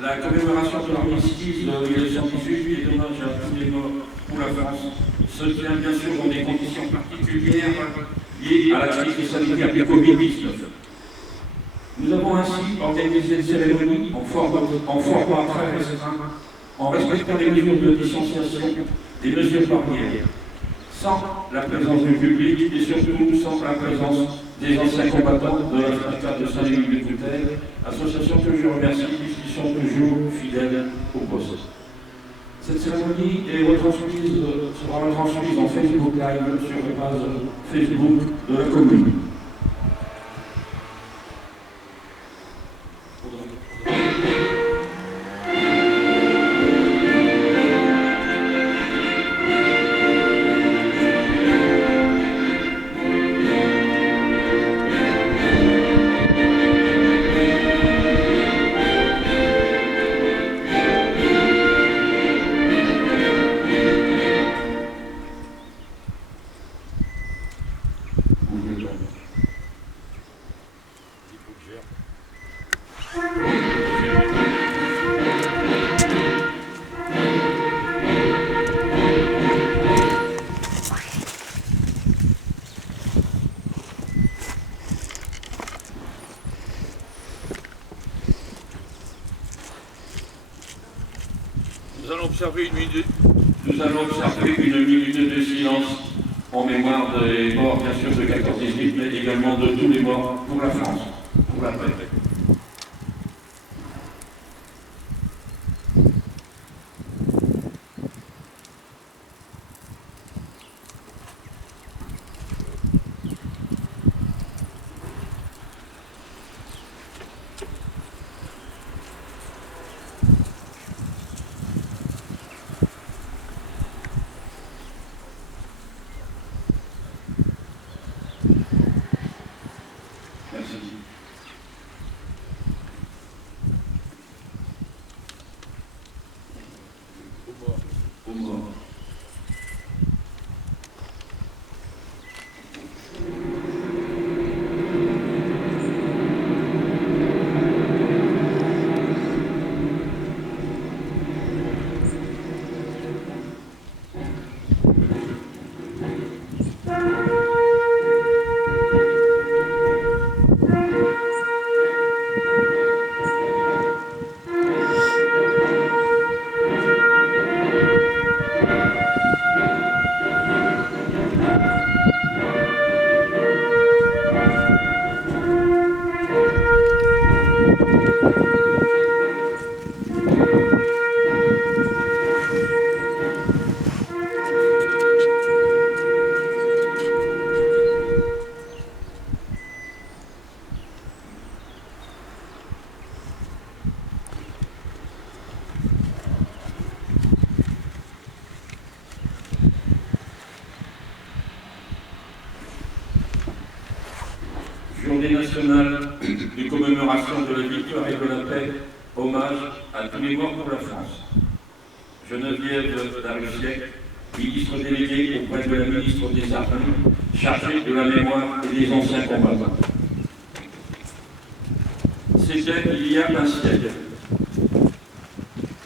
La commémoration de l'armistice de 1918 et d'hommage à tous les morts pour la France se tient bien sûr dans des conditions particulières liées à la crise sanitaire du Covid-19. Nous avons ainsi organisé une cérémonie en format très restreint, en respectant les mesures de distanciation, les mesures barrières, sans la présence du public et surtout sans la présence des anciens combattants de la fraternité de Saint-Louis-de-Coutel, association que je remercie puisqu'ils sont toujours fidèles au poste. Cette cérémonie sera retransmise en Facebook Live sur la page Facebook de la commune. Nous allons observer une minute de silence en mémoire des morts, bien sûr, de 14-18, mais également de tous les morts pour la France, pour la paix. Journée nationale de commémoration de la victoire et de la paix, hommage à tous les morts pour la France. Geneviève Darussiec, ministre déléguée auprès de la ministre des Armées, chargée de la mémoire et des anciens combattants. C'était il y a un siècle.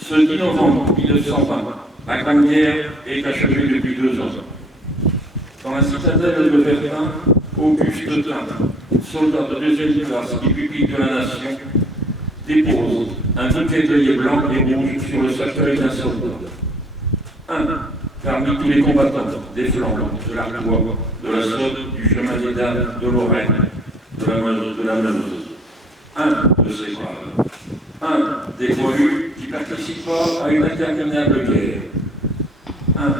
Ce 10 novembre 1920, la Grande Guerre est achevée depuis 2 ans. Dans la citadelle de Verdun, Auguste Tin, soldat de deuxième classe et pupille de la nation, dépose un bouquet d'œillets blancs et rouges sur le cercueil d'un soldat. Un parmi tous les combattants des flancs, de l'Artois, de la Saône, du chemin des Dames, de Lorraine, de la Meuse. Un de ces braves. Un des voyous qui participa à une interminable guerre. Un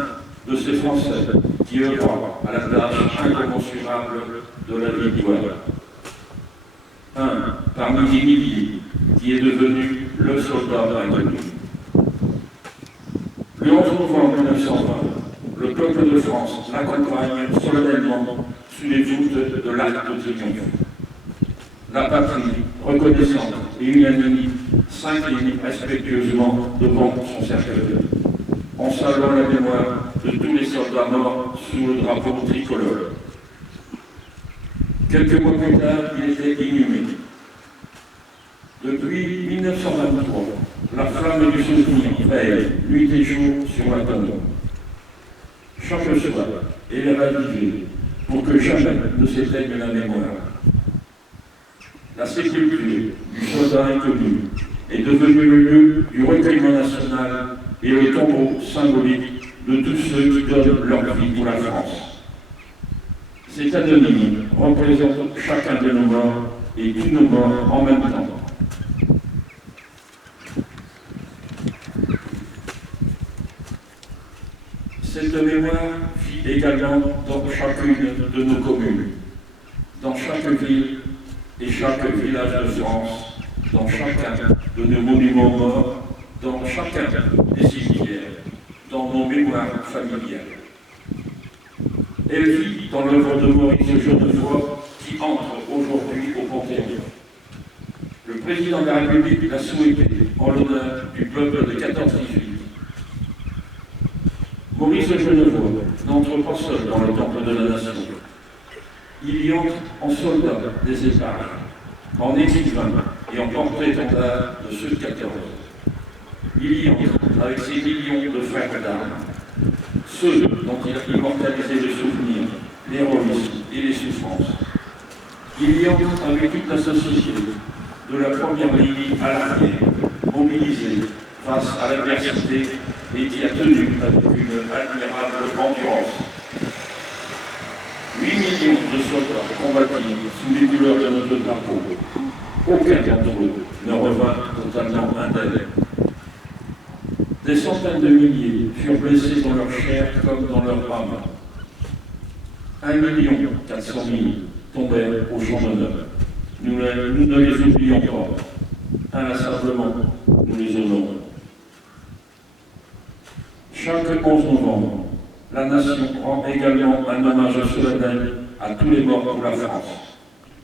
de ces Français qui œuvrent à la tâche incommensurable de la victoire. Un parmi des milliers qui est devenu le soldat inconnu. Le 11 novembre 1920, le peuple de France l'accompagne solennellement sous les voûtes de l'Arc de Triomphe. La patrie, reconnaissante et unanime, s'incline respectueusement devant son cercueil, en saluant la mémoire de tous les soldats morts sous le drapeau tricolore. Quelques mois plus tard, il était inhumé. Depuis 1923, la flamme du souvenir veille, nuit et jour, sur la tombe. Chaque soir, elle est ravivée pour que jamais ne s'éteigne la mémoire. La sépulture du soldat inconnu est devenue le lieu du recueillement national et le tombeau symbolique de tous ceux qui donnent leur vie pour la France. Cet anonyme représente chacun de nos morts et tous nos morts en même temps. Cette mémoire vit également dans chacune de nos communes, dans chaque ville et chaque village de France, dans chacun de nos monuments morts, dans chacun des cimetières, dans nos mémoires familiales. Elle vit dans l'œuvre de Maurice Genevoix qui entre aujourd'hui au Panthéon. Le président de la République l'a souhaité en l'honneur du peuple de 14-18. Maurice Genevoix n'entre pas seul dans le temple de la nation. Il y entre en soldat des éparges, en écrivain et en porte-étendard de ceux de 14. Il y entre avec ses millions de frères d'armes, ceux dont il a immortalisé le souvenir, l'héroïsme et les souffrances. Il y entre avec toute la société, de la première ligne à l'arrière, mobilisée face à l'adversité et qui a tenu avec une admirable endurance. 8 millions de soldats combattus sous les couleurs de notre drapeau. Aucun d'entre eux ne revint totalement indemne. Des centaines de milliers furent blessés dans leur chair comme dans leur âme. 1 400 000 tombèrent au champ d'honneur. Nous ne les oublions pas. Inlassablement, nous les honorons. Chaque 11 novembre, la nation rend également un hommage solennel à tous les morts pour la France,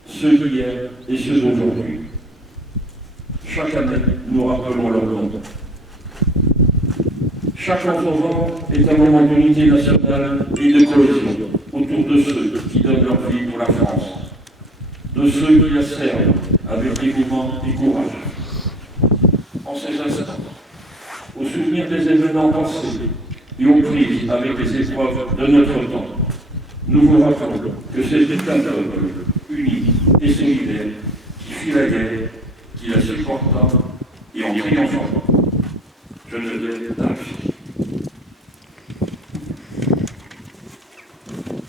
ceux d'hier et ceux d'aujourd'hui. Chaque année, nous rappelons leur nom. Chaque 11 novembre est un moment d'unité nationale et de cohésion autour de ceux qui donnent leur vie pour la France, de ceux qui la servent avec dévouement et courage. En ces instants, au souvenir des événements passés et aux prises avec les épreuves de notre temps, nous vous rappelons que c'est tout un peuple uni et solidaire qui fit la guerre, qui la supporta et en triomphant. Je ne vais pas.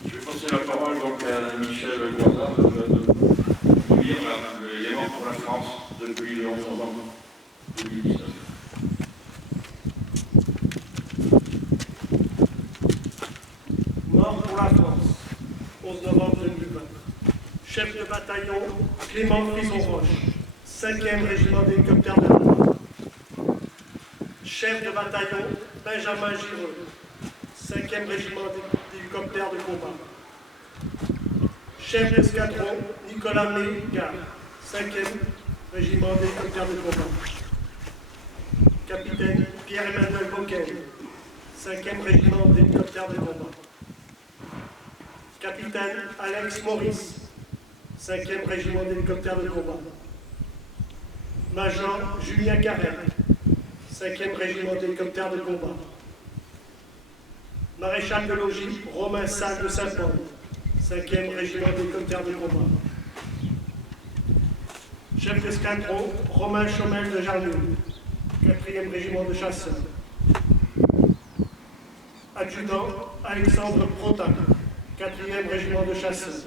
Je vais passer la parole donc à Michel Loisard de lire l'élément pour la France depuis le 11 novembre 2019. Mort pour la France, 11 novembre 2020. Chef de bataillon, Clément Frison-Roche, 5e régiment d'hélicoptères de combat. Chef de bataillon, Benjamin Gireux, 5e régiment d'hélicoptères de combat. Chef d'escadron, Nicolas Mégard, 5e régiment d'hélicoptères de combat. Capitaine Pierre-Emmanuel Boquet, 5e régiment d'hélicoptères de combat. Capitaine Alex Maurice, 5e régiment d'hélicoptères de combat. Major Julien Carrel, 5e régiment d'hélicoptères de combat. Maréchal de logis Romain Salle de Saint-Paul, 5e régiment d'hélicoptères de combat. Chef d'escadron Romain Chaumel de Jarnoul, 4e régiment de chasseurs. Adjudant Alexandre Protin, 4e régiment de chasseurs.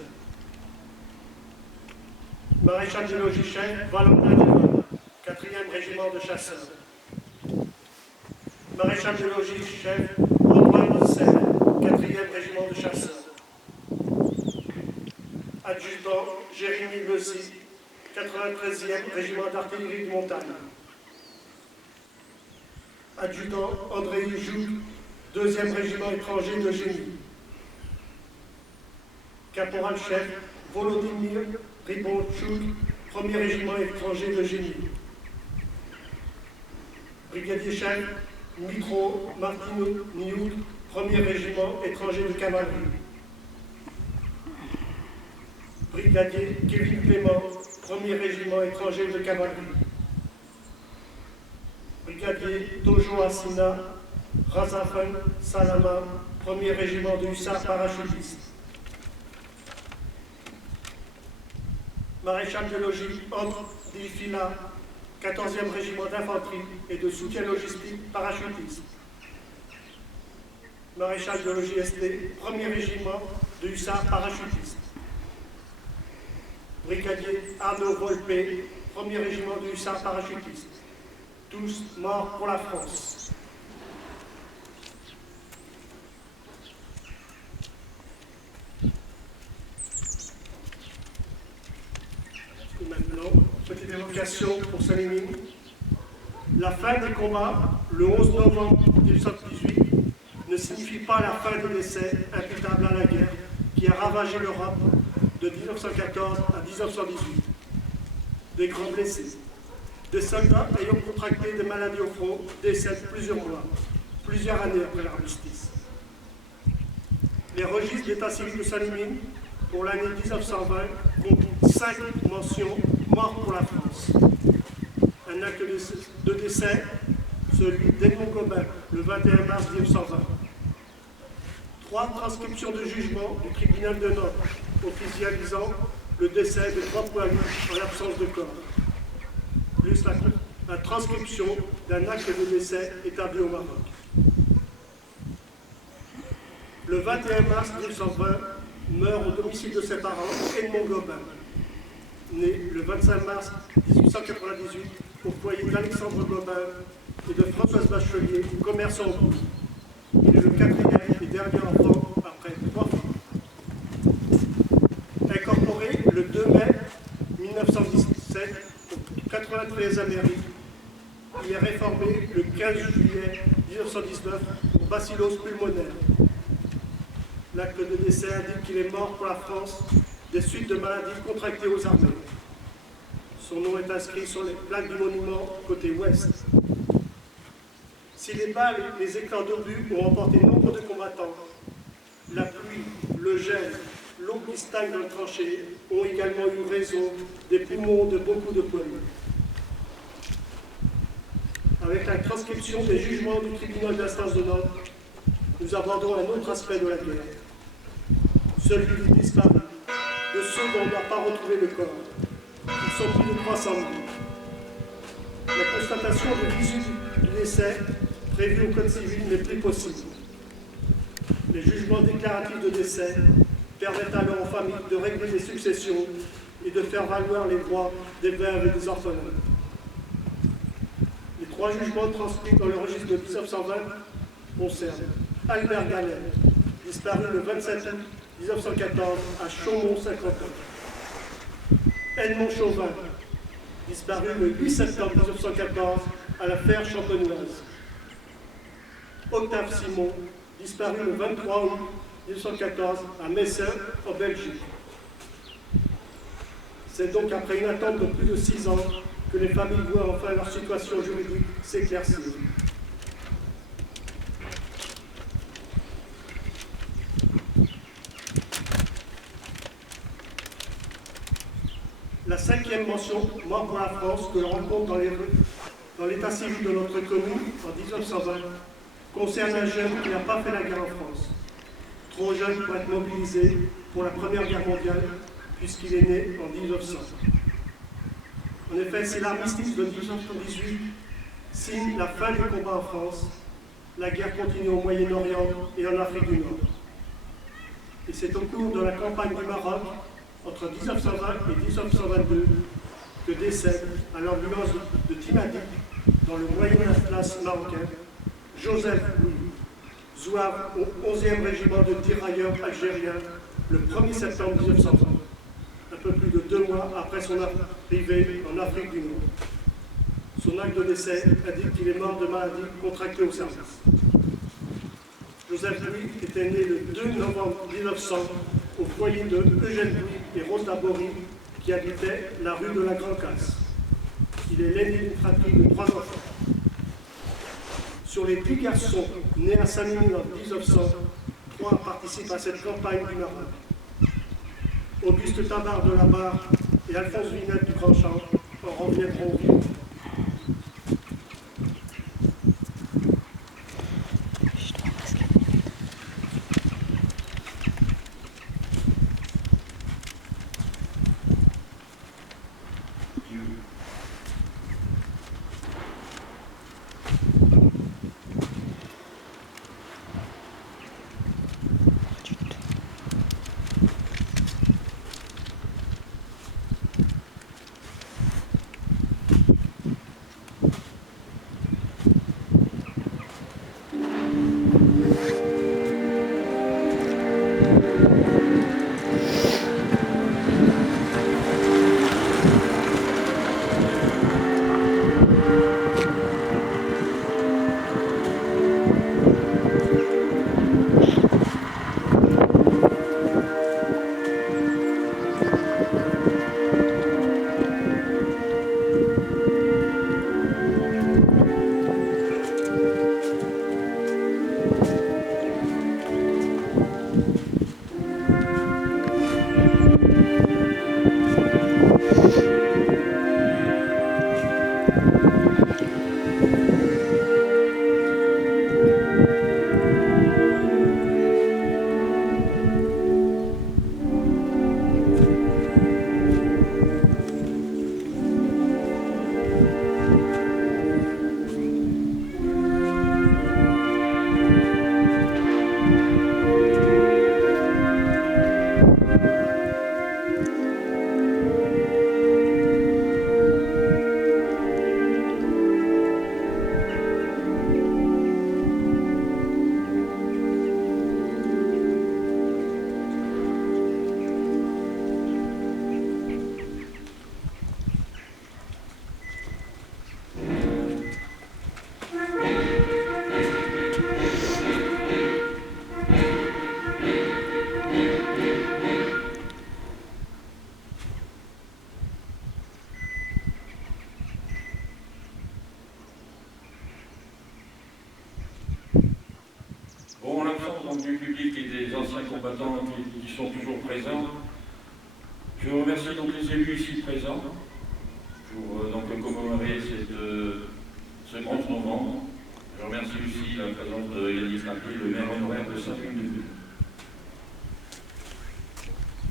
Maréchal de logis chef Valentin Devon, 4e régiment de chasseurs. Maréchal de logis chef Antoine Bossel, 4e régiment de chasseurs. Adjudant Jérémy Lecy, 93e régiment d'artillerie de montagne. Adjudant André Joux, 2e régiment étranger de génie. Caporal-chef Volodymyr Ribonchouk, 1er régiment étranger de génie. Brigadier-chef Mitro Martino Niouk, 1er régiment étranger de cavalerie. Brigadier Kevin Clément, 1er régiment étranger de cavalerie. brigadier Tojo Assina, Razafan Salama, 1er régiment de hussards parachutistes. Maréchal de logis Andr Dilfila, 14e régiment d'infanterie et de soutien logistique parachutiste. Maréchal de logis ST, 1er régiment de hussards parachutistes. Brigadier Arnaud Volpe, 1er régiment de hussards parachutistes. Tous morts pour la France. Et maintenant, petite évocation pour Salimine. La fin des combats, le 11 novembre 1918, ne signifie pas la fin des décès imputables à la guerre qui a ravagé l'Europe de 1914 à 1918. Des grands blessés, des soldats ayant contracté des maladies au front décèdent plusieurs mois, plusieurs années après l'armistice. Les registres d'état civil de Salimine pour l'année 1920 comptent 5 mentions morts pour la France. Un acte de décès, celui d'Edmond Gobin, le 21 mars 1920. 3 transcriptions de jugement du tribunal de Nantes, officialisant le décès de 3 poilus en l'absence de corps, plus la transcription d'un acte de décès établi au Maroc. Le 21 mars 1920, meurt au domicile de ses parents Edmond Gobin, né le 25 mars 1898 au foyer d'Alexandre Gobin et de Françoise Bachelier, commerçant au Bourg. Il est le 4e et dernier enfant après 3 filles. Incorporé le 2 mai 1917 au 93e mairie, il est réformé le 15 juillet 1919 pour bacillose pulmonaire. L'acte de décès indique qu'il est mort pour la France des suites de maladies contractées aux armées. Son nom est inscrit sur les plaques du monument côté ouest. Si les balles et les éclats d'obus ont emporté nombre de combattants, la pluie, le gel, l'eau qui stagne dans le tranché ont également eu raison des poumons de beaucoup de poilus. Avec la transcription des jugements du tribunal d'instance de Nantes, nous abordons un autre aspect de la guerre, celui du disparu, de ceux dont on n'a pas retrouvé le corps. Ils sont plus de 300 000. La constatation de l'issue du décès prévu au Code civil n'est plus possible. Les jugements déclaratifs de décès permettent alors aux familles de régler les successions et de faire valoir les droits des veuves et des orphelins. Les 3 jugements transcrits dans le registre de 1920 concernent Albert Gallet, disparu le 27 août 1914 à Chaumont-Saint-Quentin. Edmond Chauvin, disparu le 8 septembre 1914 à la Ferre Champenoise. Octave Simon, disparu le 23 août 1914 à Messin, en Belgique. C'est donc après une attente de plus de 6 ans que les familles voient enfin leur situation juridique s'éclaircir. La 5e mention, mort pour la France, que l'on rencontre dans l'état civil de notre commune en 1920, concerne un jeune qui n'a pas fait la guerre en France. Trop jeune pour être mobilisé pour la Première Guerre mondiale, puisqu'il est né en 1900. En effet, c'est l'armistice de 1918 signe la fin des combats en France. La guerre continue au Moyen-Orient et en Afrique du Nord. Et c'est au cours de la campagne du Maroc, entre 1920 et 1922, que décède à l'ambulance de Timadi, dans le moyen Atlas marocain, Joseph Louis, zouave au 11e régiment de tirailleurs algériens, le 1er septembre 1920, un peu plus de 2 mois après son arrivée en Afrique du Nord. Son acte de décès indique qu'il est mort de maladie contractée au service. Joseph Louis était né le 2 novembre 1900 au foyer de Eugène Louis et Rose Laborie, qui habitait la rue de la Grand-Casse. Il est l'aîné d'une fratrie de 3 enfants. Sur les 10 garçons nés à Saint-Denis en 1900, 3 participent à cette campagne du Maroc. Auguste Tabar de la Barre et Alphonse Vinette du Grand Champ en reviendront vivre. tant que du public et des anciens combattants qui sont toujours présents. Je remercie donc les élus ici présents pour donc, le commémoratif